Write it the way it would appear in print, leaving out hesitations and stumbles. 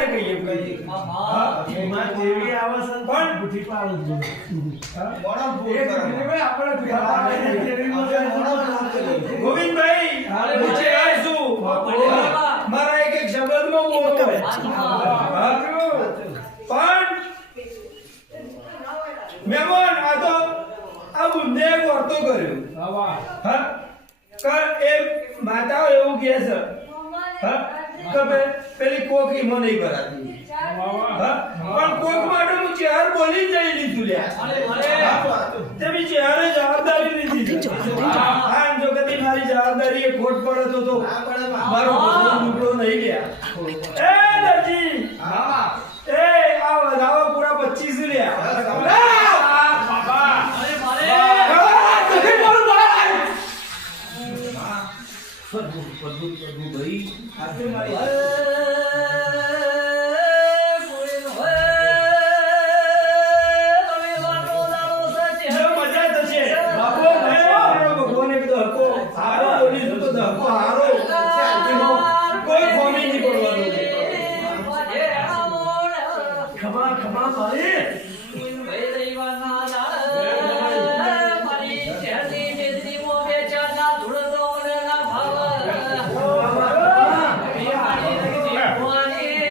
તારે કહીએ હા એમાં દેવી આવે છે પણ બુદ્ધિ પાડે છે મોણો ભૂલ એક કરે મિનિટ આપણે ગોવિંદભાઈ નીચે આવીશું મારા એક શબ્દમાં બોલો પણ મહેમાન આ તો આ બુંદે વર્તો કર્યો હા કે એ માતાઓ એવું કહે છે હા કે પેલી કોક ઈમાં નહીં ભરાતી હા પણ કોક માટે હું ચહેર બોલી જઈ લીધું લ્યા તમે ચહેરે જવાબદારી લીધી હા જો કદી મારી જવાબદારી એ ખોટ પડે તો મારો ટુકડો નહીં ગયા